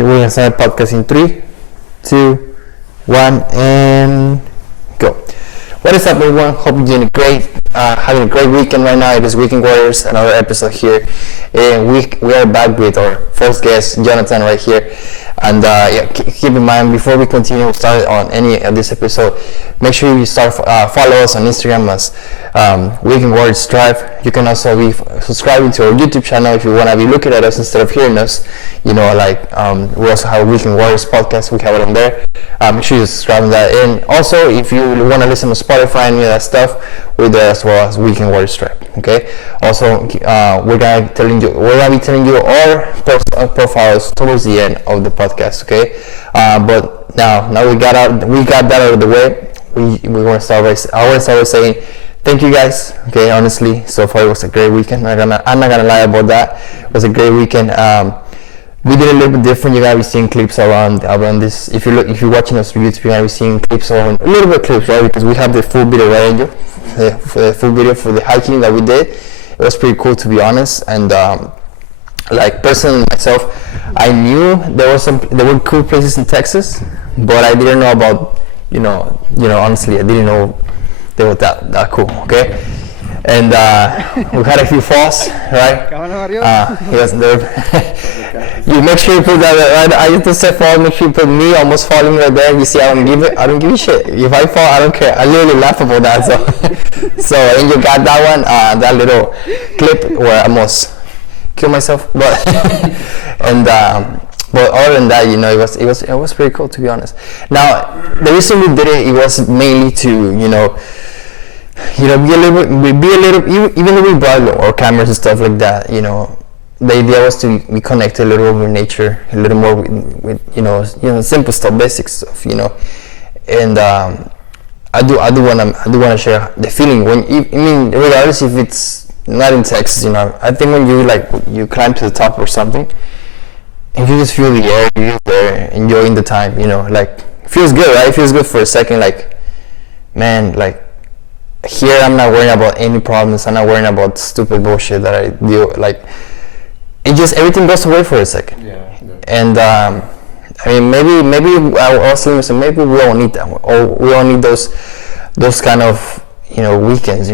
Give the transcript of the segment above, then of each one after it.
Okay, we're gonna start podcast in 3, 2, 1, and go. What is up, everyone? Hope you're doing great. Having a great weekend right now. It is Weekend Warriors, another episode here. And we are back with our first guest, Jonathan, right here. And keep in mind, before we continue start on any of this episode, make sure you follow us on Instagram as Weekend Warriors Drive. You can also be subscribing to our YouTube channel if you want to be looking at us instead of hearing us. You know, we also have a Weekend Warriors podcast. We have it on there. Make sure you subscribe to that. And also, if you want to listen to Spotify and any of that stuff, we're there as well as Weekend Warriors Drive. Okay. Also, we're gonna be telling you our profiles towards the end of the podcast. Okay. But now we got that out of the way. I want to start by saying thank you guys. Okay, honestly, so far it was a great weekend. I'm not gonna lie about that. It was a great weekend. We did a little bit different. You're gonna be seeing clips around this. If you're watching us on YouTube, you're gonna be seeing clips around a little bit of clips, right? Because we have the full video right here, the full video for the hiking that we did. It was pretty cool, to be honest. And personally myself, I knew there were cool places in Texas, but I didn't know about honestly, I didn't know they were that cool. Okay. And we had a few falls, right? Yes, you make sure you put that right. I used to say fall. Make sure you put me almost falling right there. You see, I don't give a shit. If I fall, I don't care. I literally laugh about that. So and you got that one, that little clip where I almost killed myself. But but other than that, it was pretty cool, to be honest. Now, the reason we did it was mainly to be a little, even though we brought our cameras and stuff like that, the idea was to be connected a little with nature, a little more with simple stuff, basic stuff, and I do want to share the feeling regardless if it's not in Texas, I think when you climb to the top or something, and you just feel the air, you're there enjoying the time, it feels good, right? It feels good for a second, here I'm not worrying about any problems. I'm not worrying about stupid bullshit that I do. Everything goes away for a second. Yeah. And maybe I was saying maybe we all need that, or we all need those kind of weekends.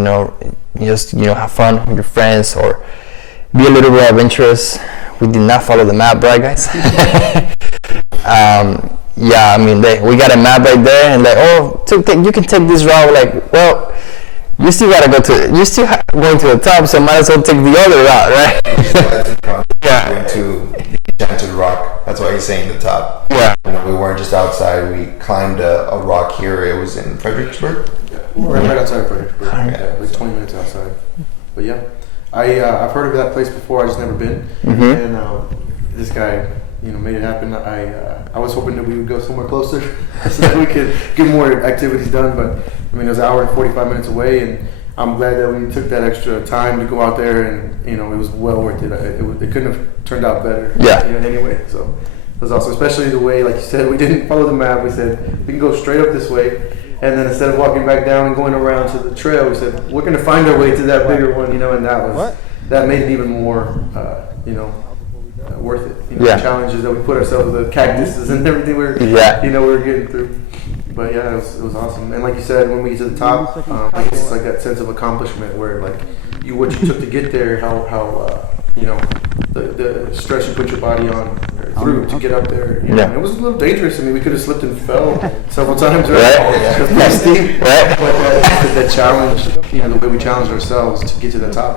Just have fun with your friends or be a little bit adventurous. We did not follow the map, right, guys? We got a map right there, and you can take this route. You still gotta going to the top, so might as well take the other route, right? Yeah. Going to the Enchanted rock. That's why he's saying the top. Yeah. We weren't just outside. We climbed a rock here. It was in Fredericksburg. Yeah. Right outside of Fredericksburg. Yeah. 20 minutes outside. But yeah, I've heard of that place before. I just never been. Mm-hmm. And this guy, made it happen. I was hoping that we would go somewhere closer so that we could get more activities done. But it was an hour and 45 minutes away, and I'm glad that we took that extra time to go out there, and it was well worth it. It couldn't have turned out better. Yeah. Anyway, so it was awesome, especially the way, like you said, we didn't follow the map. We said we can go straight up this way, and then instead of walking back down and going around to the trail, we said we're going to find our way to that bigger one. And that made it even more, worth it. The challenges that we put ourselves, the cactuses and everything we're getting through. But yeah, it was awesome. And like you said, when we get to the top, I guess it's like that sense of accomplishment where what you took to get there, how the stress you put your body on through to get up there. It was a little dangerous. We could have slipped and fell several times, right? It was pretty steep. Right. But that challenge, the way we challenged ourselves to get to the top,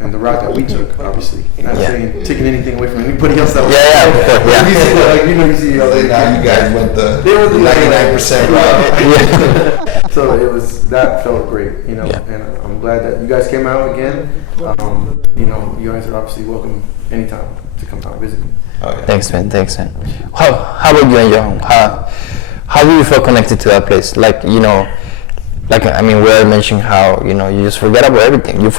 and the route that we took, obviously. Not saying taking anything away from anybody else that was. You see, you guys went the 99% route. So that felt great, and I'm glad that you guys came out again. You guys are obviously welcome anytime to come out and visit me. Oh, yeah. Thanks, man. How about you and your home? How do you feel connected to that place? We already mentioned how you just forget about everything. You're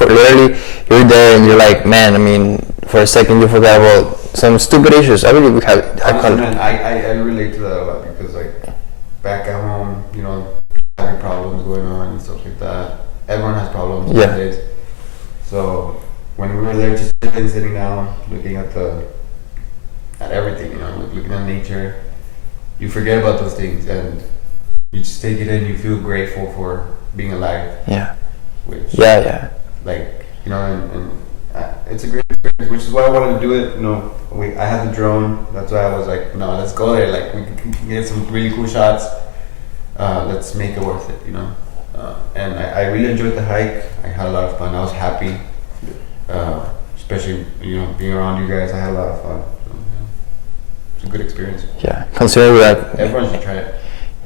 there and you're like, man. For a second you forgot about some stupid issues. I really have. I relate to that a lot because back at home, having problems going on and stuff like that. Everyone has problems nowadays. So when we were there just sitting down, looking at the at everything, you know, looking at nature. You forget about those things and you just take it in. You feel grateful for being alive. Yeah. Which, like, you know, and it's a great experience, which is why I wanted to do it. You know, I had the drone. That's why I was like, no, let's go there. Like, we can get some really cool shots. Let's make it worth it, you know. And I really enjoyed the hike. I had a lot of fun. I was happy, especially, you know, being around you guys. I had a lot of fun. So, yeah, it's a good experience. Yeah, consider that. Everyone should try it.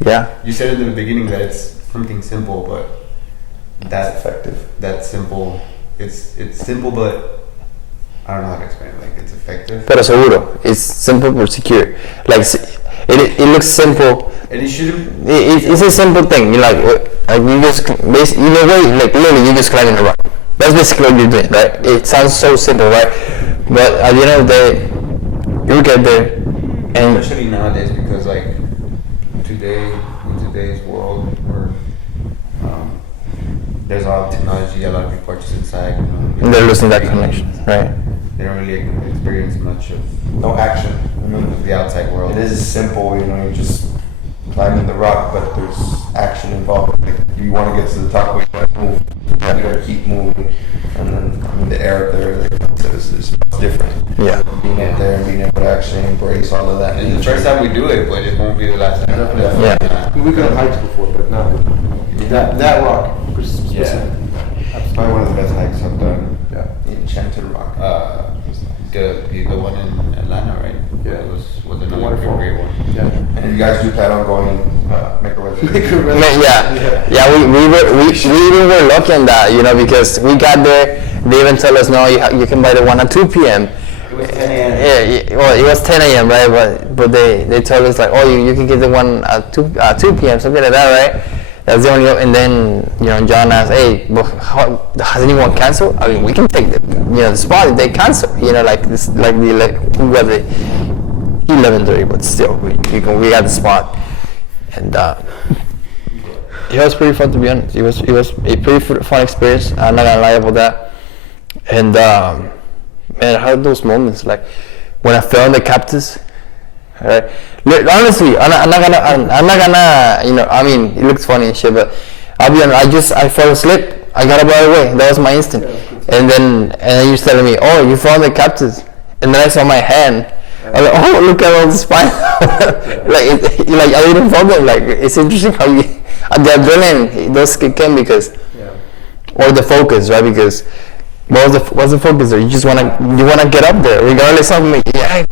Yeah. You said in the beginning that it's something simple, but that's effective. That's simple. It's simple, but I don't know how to explain it. Like, it's effective. Pero seguro. It's simple but secure. Like, it looks simple. And it shouldn't. It's a simple thing. You like you just you know way like literally you just climbing a rock. That's basically what you're doing, right? It sounds so simple, right? But at the end of the day, you get there, and especially nowadays, because like in today's world, where there's a lot of technology, a lot of people are just inside. You know, and they're losing that connection, right? They don't really experience much of No action. I mean, the outside world. it is simple, you know, you just climbing the rock, but there's action involved. Like, if you want to get to the top, you gotta move. You gotta keep moving. And then, I mean, the air up there, like I said, is different. Yeah. Being up there and being able to actually embrace all of that. And it's the first time we do it, but it won't be the last time. Yeah. We've been on hikes before, but not that rock specifically. It's probably one of the best hikes I've done. Yeah, the Enchanted Rock. The one in Atlanta, right? Yeah. It was The another waterfall. great one. Yeah. And you guys do plan on going, make a reservation? Yeah, we even were lucky on that, you know, because we got there. They even tell us, no, you can buy the one at 2 p.m. It was 10 a.m. Yeah, well, it was 10 a.m. right, but they told us like, oh, you can get the one at 2 p.m. something like that, right? That's the only, and then, you know, John asked, hey, but has anyone canceled? I mean, we can take the spot if they cancel, you know, like this, like the 11:30, but still, we got the spot, and it was pretty fun, to be honest. It was a pretty fun experience. I'm not gonna lie about that, and man, I had those moments like when I fell on the cactus. Right. Honestly, I'm not gonna, you know, I mean, it looks funny and shit, but I'll be honest, I fell asleep. I got up right away. That was my instinct. And then you're telling me, oh, you fell on the cactus. And then I saw my hand. I was like, oh, look at all the spine. like I didn't fall there. Like, it's interesting how the adrenaline does kick in because, or the focus, right? Because what's the focus there? You just wanna get up there, regardless of me. Yeah.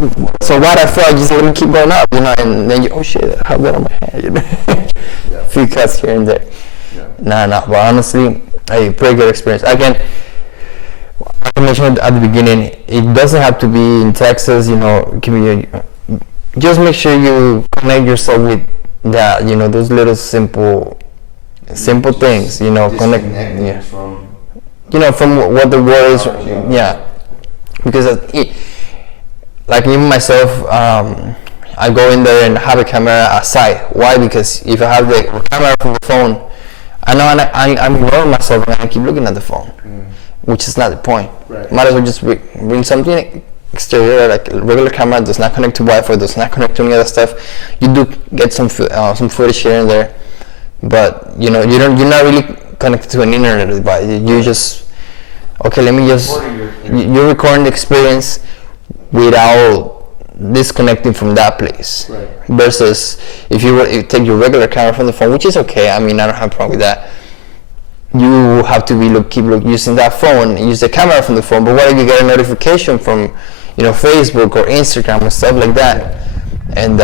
So what I felt, just let me keep going up, you know. And then oh shit, I have that on my hand. You know? A few cuts here and there. Yeah. Nah. But honestly, a pretty good experience. Again, I mentioned at the beginning, it doesn't have to be in Texas. You know, just make sure you connect yourself with that. You know, those little simple things. You know, connect. Yeah. You know, from what the world is, yeah. Because, like even myself, I go in there and have a camera aside. Why? Because if I have the camera from the phone, I know I'm ignoring myself and I keep looking at the phone, which is not the point. Right. Might as well just bring something exterior, like a regular camera, does not connect to Wi-Fi, does not connect to any other stuff. You do get some footage here and there, but you know, you're not really connected to an internet device. You just, okay, let me just, you're recording the experience without disconnecting from that place. Right. Versus if you take your regular camera from the phone, which is okay, I mean, I don't have a problem with that. You have to keep using that phone, use the camera from the phone. But what if you get a notification from, you know, Facebook or Instagram and stuff like that, and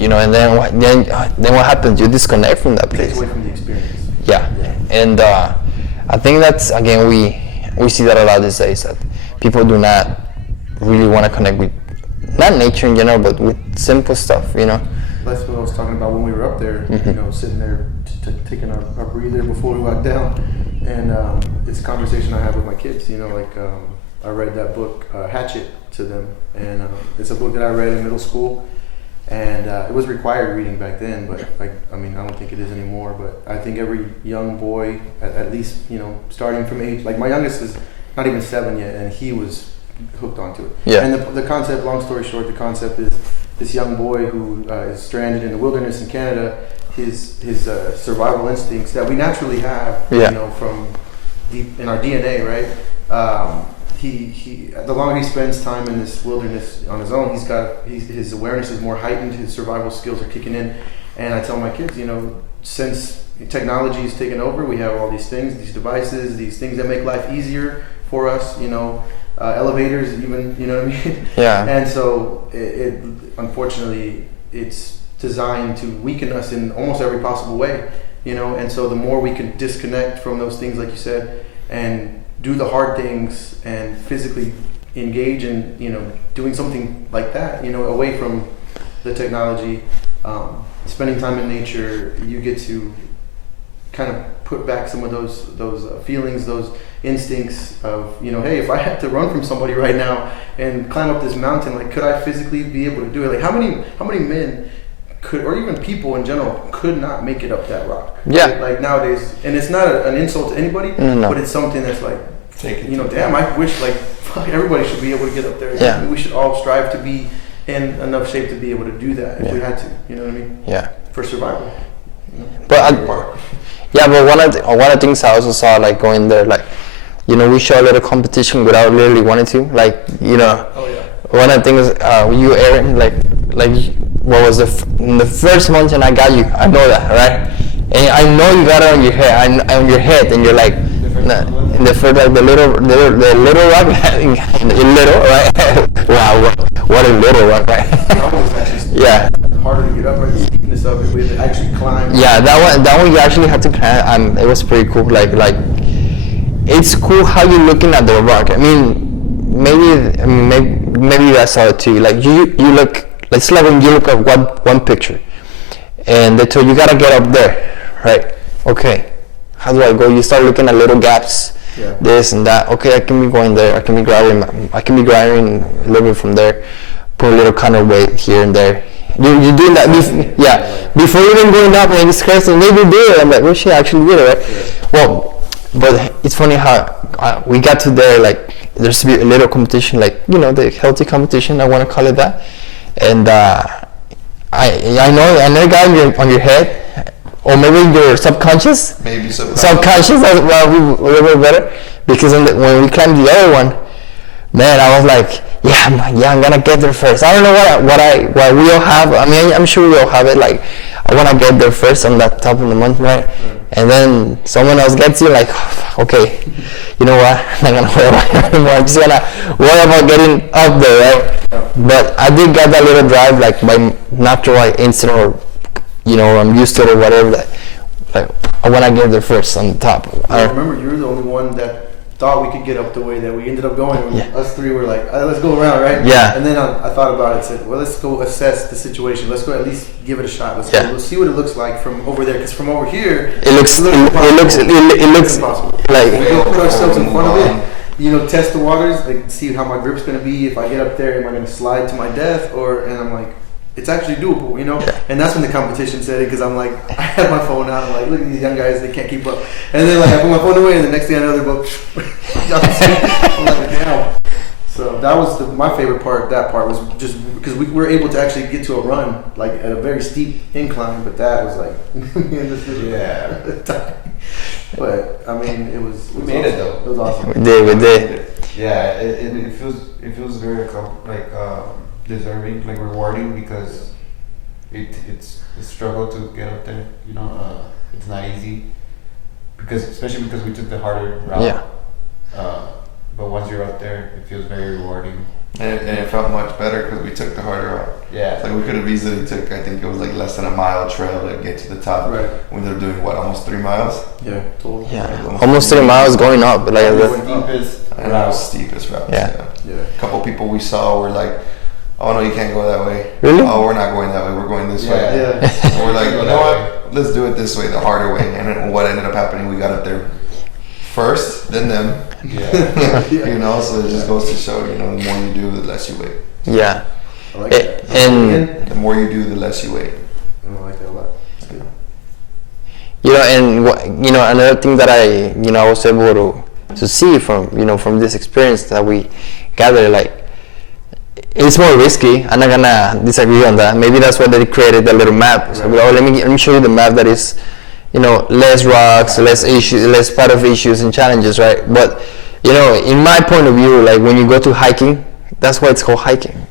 you know, and then what happens? You disconnect from that place. Takes away from the experience. Yeah. And I think that's, again, we see that a lot these days, that people do not really want to connect with, not nature in general, but with simple stuff, you know. That's what I was talking about when we were up there, you know, sitting there taking our breather before we walked down. And it's a conversation I have with my kids, you know, like I read that book, Hatchet, to them. And it's a book that I read in middle school. And it was required reading back then, but like, I mean, I don't think it is anymore. But I think every young boy, at least, you know, starting from age, like my youngest is not even 7 yet, and he was hooked onto it. Yeah. And the concept, long story short, the concept is this young boy who is stranded in the wilderness in Canada. His survival instincts that we naturally have, Yeah. you know, from deep in our DNA, right? He the longer he spends time in this wilderness on his own, his awareness is more heightened. His survival skills are kicking in, and I tell my kids, you know, since technology has taken over, we have all these things, these devices, these things that make life easier for us, you know, elevators even, you know what I mean? Yeah. And so it unfortunately, it's designed to weaken us in almost every possible way, you know, and so the more we can disconnect from those things, like you said, and do the hard things and physically engage in, you know, doing something like that, you know, away from the technology, spending time in nature, you get to kind of put back some of those feelings, those instincts of, you know, hey, if I had to run from somebody right now and climb up this mountain, like, could I physically be able to do it? Like, how many men could, or even people in general, could not make it up that rock? Yeah. Right? Like nowadays, and it's not an insult to anybody, No. but it's something that's like, Take it. you know, damn, I wish like fuck, everybody should be able to get up there. Yeah. We should all strive to be in enough shape to be able to do that if we had to. You know what I mean? Yeah. For survival. But one of the things I also saw, like, going there, like, you know, we show a little competition without really wanting to, like, you know. Oh yeah. One of the things, you, Aaron, like what was the first mountain I got you? I know that, right? And I know you got it on your head, and you're like, in the first, like the little rock, little, right? Wow, what a little rock, right? That one was actually Yeah. harder to get up, right? The steepness of it, we had to actually climb. Yeah, that one you actually had to climb. It was pretty cool. Like it's cool how you're looking at the rock. I mean, maybe you guys saw it too. Like you look. It's like when you look at one picture, and they told you gotta get up there, right? Okay, how do I go? You start looking at little gaps, this and that. Okay, I can be going there. I can be grabbing a little bit from there. Put a little kind of weight here and there. You're doing that, before even going up and it's crazy, maybe do it. I'm like, well, she actually did it, right? Yeah. Well, but it's funny how we got to there, like, there's a little competition, like, you know, the healthy competition, I want to call it that. And I know another guy on your head, or maybe your subconscious. Maybe subconscious. That's probably a little bit better, because when we climbed the other one, man, I was like, I'm gonna get there first. I don't know what we all have. I mean, I'm sure we all have it. Like, I wanna get there first on that top of the mountain, right? And then someone else gets you, like, okay, you know what? I'm not gonna worry about it anymore. I'm just gonna worry about getting up there, right? But I did get that little drive, like, by natural instinct, or, you know, I'm used to it or whatever. That, like, I wanna get there first on the top. I remember you were the only one that thought we could get up the way that we ended up going. Us three were like, let's go around, right? Yeah. And then I thought about it and said, well, let's go assess the situation. Let's go at least give it a shot. Let's see what it looks like from over there. Because from over here, it looks impossible. Like, we go put ourselves in front of it, you know, test the waters, like see how my grip's going to be. If I get up there, am I going to slide to my death? And I'm like, it's actually doable, you know? Yeah. And that's when the competition set in, because I'm like, I had my phone out, I'm like, look at these young guys, they can't keep up. And then, like, I put my phone away, and the next thing I know, they're both, I'm like, damn. So that was my favorite part. That part was just because we were able to actually get to a run, like, at a very steep incline, but that was like, But, I mean, it was we made awesome. it, though. It was awesome. We did. Yeah, it feels very deserving, like rewarding, because it's a struggle to get up there. You know, it's not easy, especially because we took the harder route. Yeah. But once you're up there, it feels very rewarding. And it felt much better because we took the harder route. Yeah. It's like we could have easily took, I think it was like less than a mile trail to get to the top. Right. We ended up doing almost 3 miles? Yeah, totally. Yeah. Almost 3 miles going up. Like, Steepest and that was steepest route. Yeah. A couple people we saw were like, oh no, you can't go that way. Really? Oh, we're not going that way. We're going this way. Yeah. And we're like, you know what? Let's do it this way, the harder way. And then what ended up happening, we got up there first, then them. Yeah. You know, so it just goes to show, you know, the more you do, the less you wait. Yeah. I like that. And the more you do, the less you wait. I like that a lot. It's good. you know, and you know, another thing that I was able to see from this experience that we gather. Like, it's more risky. I'm not gonna disagree on that. Maybe that's why they created the little map. So, let me show you the map that is, less rocks, less issues, less part of issues and challenges, right? But, in my point of view, like when you go to hiking, that's why it's called hiking.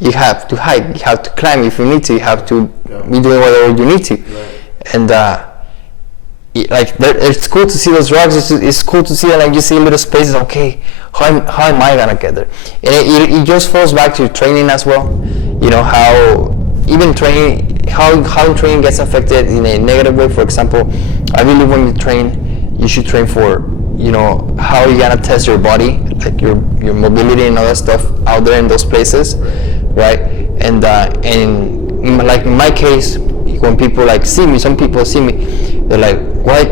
You have to hike, you have to climb if you need to, you have to be doing whatever you need to. And it's cool to see those rocks, it's cool to see that, like you see little spaces, okay, how am I gonna get there? And it just falls back to training as well. How even training, how training gets affected in a negative way. For example, I believe when you train, you should train for how you're gonna test your body, like your mobility and all that stuff out there in those places, right? And in my case, when people some people see me, they're like,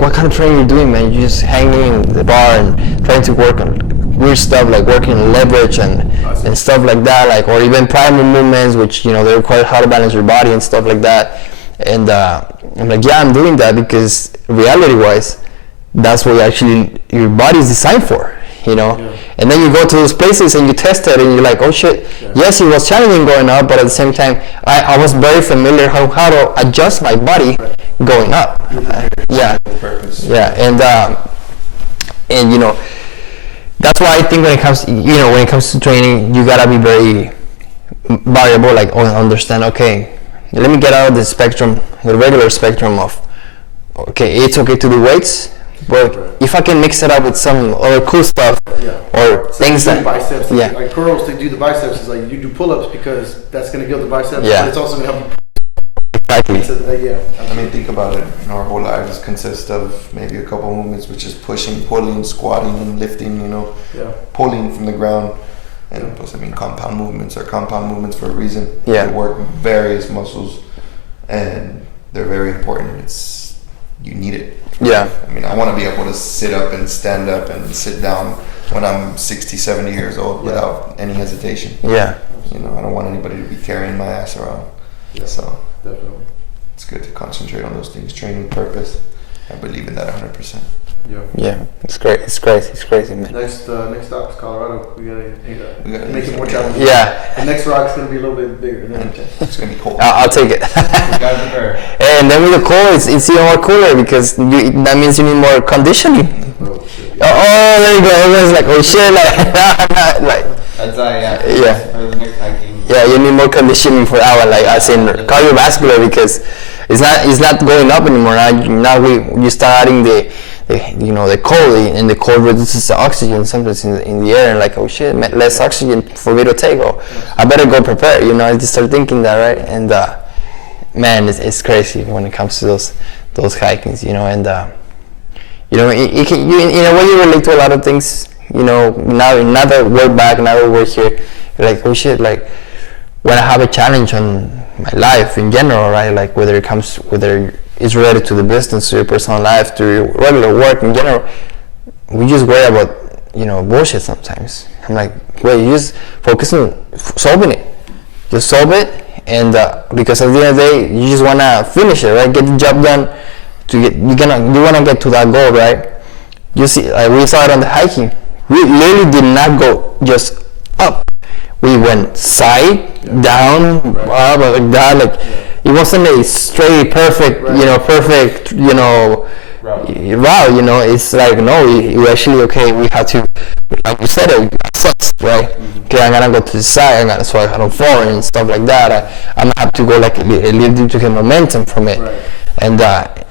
what kind of training you doing, man? You're just hanging in the bar and trying to work on weird stuff like working on leverage and stuff like that, like, or even primal movements, which they require how to balance your body and stuff like that. And I'm like, yeah, I'm doing that because reality-wise, that's what actually your body is designed for, And then you go to those places and you test it and you're like, oh shit, yes, it was challenging going up, but at the same time, I was very familiar how to adjust my body going up. And that's why I think when it comes to training, you gotta be very variable, like understand, okay, let me get out of the spectrum, the regular spectrum of, okay, it's okay to do weights, but if I can mix it up with some other cool stuff or things that biceps, like curls, to do the biceps is like you do pull-ups because that's gonna build the biceps, but it's also gonna help you. Exactly. I mean, think about it. Our whole lives consist of maybe a couple movements, which is pushing, pulling, squatting, and lifting. Pulling from the ground. And plus, I mean, compound movements are compound movements for a reason. Yeah. They work various muscles, and they're very important. You need it. Yeah. I mean, I want to be able to sit up and stand up and sit down when I'm 60, 70 years old without any hesitation. Yeah. I don't want anybody to be carrying my ass around. Yeah. So definitely, it's good to concentrate on those things. Train with purpose. I believe in that 100%. Yeah, it's great. It's crazy, man. Next stop is Colorado. We gotta make it more challenging. Yeah. The next rock's gonna be a little bit bigger. It's gonna be cold. I'll take it. And then with the cold, it's even more cooler because that means you need more conditioning. Oh shit. Oh, there you go. Everyone's like, oh shit, like. That's yeah. the next hiking. Yeah, you need more conditioning for that one, like as in cardiovascular, because it's not going up anymore. Now you start adding the cold, and the cold reduces the oxygen sometimes in the air, and like, oh shit, less oxygen for me to take. Oh, I better go prepare. I just start thinking that, right? And man, it's crazy when it comes to those hikings, and it can, in a way you relate to a lot of things. Now that we're back, now that we're here, you're like, oh shit, like when I have a challenge on my life in general, right? Like whether it's related to the business, to your personal life, to your regular work in general, we just worry about, bullshit sometimes. I'm like, wait, you just focus on solving it. Just solve it, and because at the end of the day, you just wanna finish it, right? Get the job done. You wanna get to that goal, right? You see, like we saw it on the hiking. We literally did not go just up. We went side, down, up, like that. Like it wasn't a straight, perfect, perfect, route. It's like, no, we actually, okay, we have to, like you said, it sucks, right? Okay, I'm gonna go to the side, so I don't fall and stuff like that. I'm gonna have to go like a little to get momentum from it, and I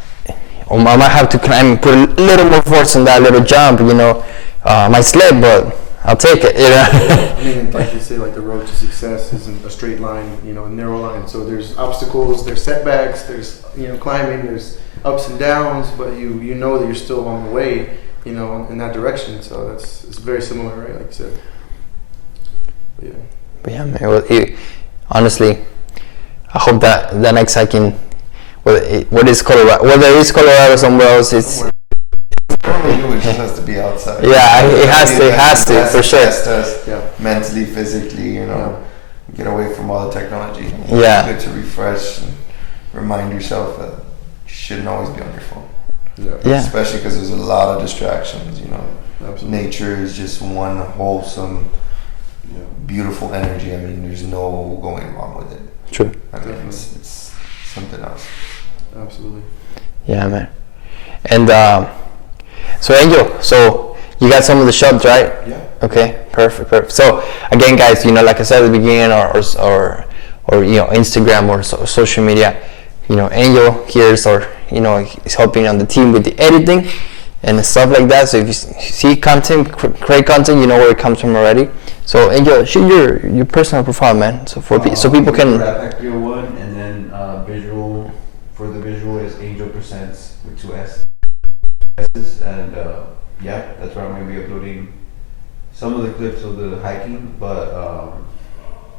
might have to climb, put a little more force on that little jump, might slip, but I'll take it, I mean, like you say, like the road to success isn't a straight line, a narrow line. So there's obstacles, there's setbacks, there's climbing, there's ups and downs, but you know that you're still on the way, in that direction. So it's very similar, right? Like you said. But yeah, man. Well, honestly, I hope that the next hiking, whether it's Colorado somewhere else, it's. It just has to be outside. Yeah, it has to, for sure. Test us mentally, physically, get away from all the technology. Yeah. It's good to refresh and remind yourself that you shouldn't always be on your phone. Yeah. Especially because there's a lot of distractions, Absolutely. Nature is just one wholesome beautiful energy. I mean, there's no going wrong with it. True. I mean, it's something else. Absolutely. Yeah, man. And so Angel, so you got some of the shots, right? Yeah. Okay, perfect. So again, guys, like I said at the beginning, or Instagram or social media, Angel here is is helping on the team with the editing and stuff like that. So if you see content, create content, you know where it comes from already. So Angel, show your personal profile, man. So so people can. Rap 01, and then visual for the visual is Angel Presents with 2 S's, and that's where I'm gonna be uploading some of the clips of the hiking, but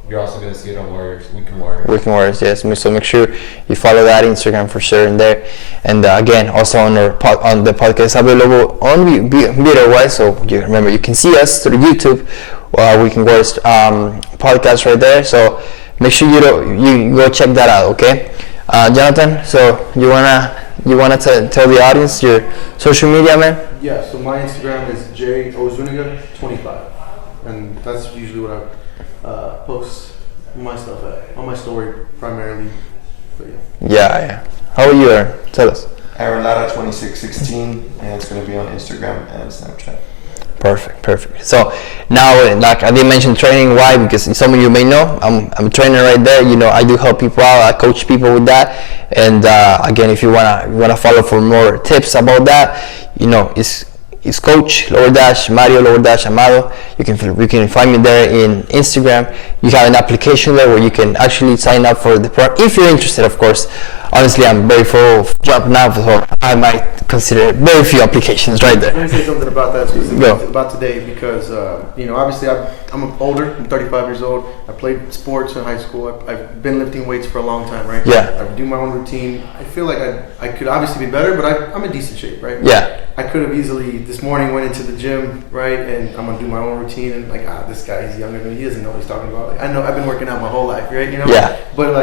you're also gonna see it on Weekend Warriors. Yes. So make sure you follow that Instagram for sure in there. And again, also on the podcast available on video wise. So you remember you can see us through YouTube. Weekend Warriors podcast right there. So make sure you go check that out. Okay, Jonathan. So you wanna tell the audience your social media, man? Yeah. So my Instagram is jozuniga25, and that's usually what I post my stuff on my story primarily. But yeah. How are you, Aaron? Tell us. Aaron Lara 2616, and it's going to be on Instagram and Snapchat. Perfect. So now, like I did mention training. Why? Because some of you may know I'm a trainer right there. I do help people out. I coach people with that. And again, if you wanna follow for more tips about that, it's Coach Mario Amado. You can find me there in Instagram. You have an application there where you can actually sign up for the program if you're interested, of course. Honestly, I'm very full of job now, so I might consider very few applications right there. Let me say something about that specifically about today, because obviously I'm older. I'm 35 years old. I played sports in high school. I've been lifting weights for a long time, right? Yeah. I do my own routine. I feel like I could obviously be better, but I'm in decent shape, right? Yeah. I could have easily this morning went into the gym, right, and I'm gonna do my own routine, and this guy, he's younger than me. He doesn't know what he's talking about. I know I've been working out my whole life, right? Yeah. But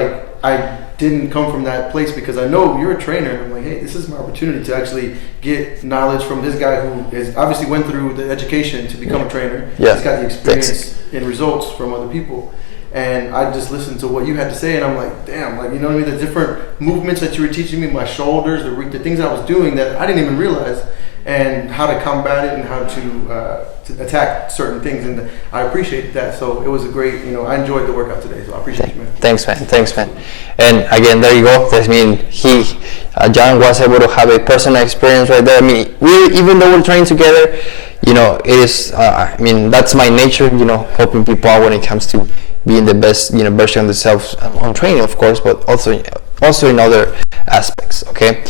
I didn't come from that place, because I know you're a trainer, and I'm like, hey, this is my opportunity to actually get knowledge from this guy who is obviously went through the education to become a trainer. Yeah. He's got the experience and results from other people. And I just listened to what you had to say, and I'm like, damn, you know what I mean? The different movements that you were teaching me, my shoulders, the things I was doing that I didn't even realize, and how to combat it and how to attack certain things. And I appreciate that. So it was a great, I enjoyed the workout today. So I appreciate you, man. Thanks, man. And again, there you go. I mean, John was able to have a personal experience right there. I mean, even though we're training together, it is, that's my nature, helping people out when it comes to being the best, version of themselves on training, of course, but also in other aspects, okay?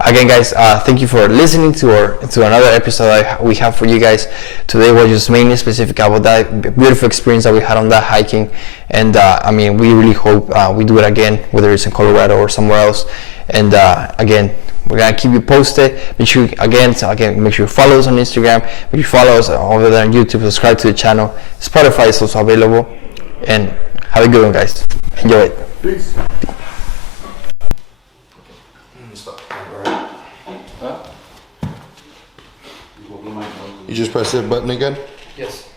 Again, guys, thank you for listening to another episode we have for you guys. Today was just mainly specific about that beautiful experience that we had on that hiking. And we really hope we do it again, whether it's in Colorado or somewhere else. And again, we're gonna keep you posted. Make sure make sure you follow us on Instagram. Make sure you follow us over there on YouTube. Subscribe to the channel. Spotify is also available. And have a good one, guys. Enjoy it. Peace. You just press that button again? Yes.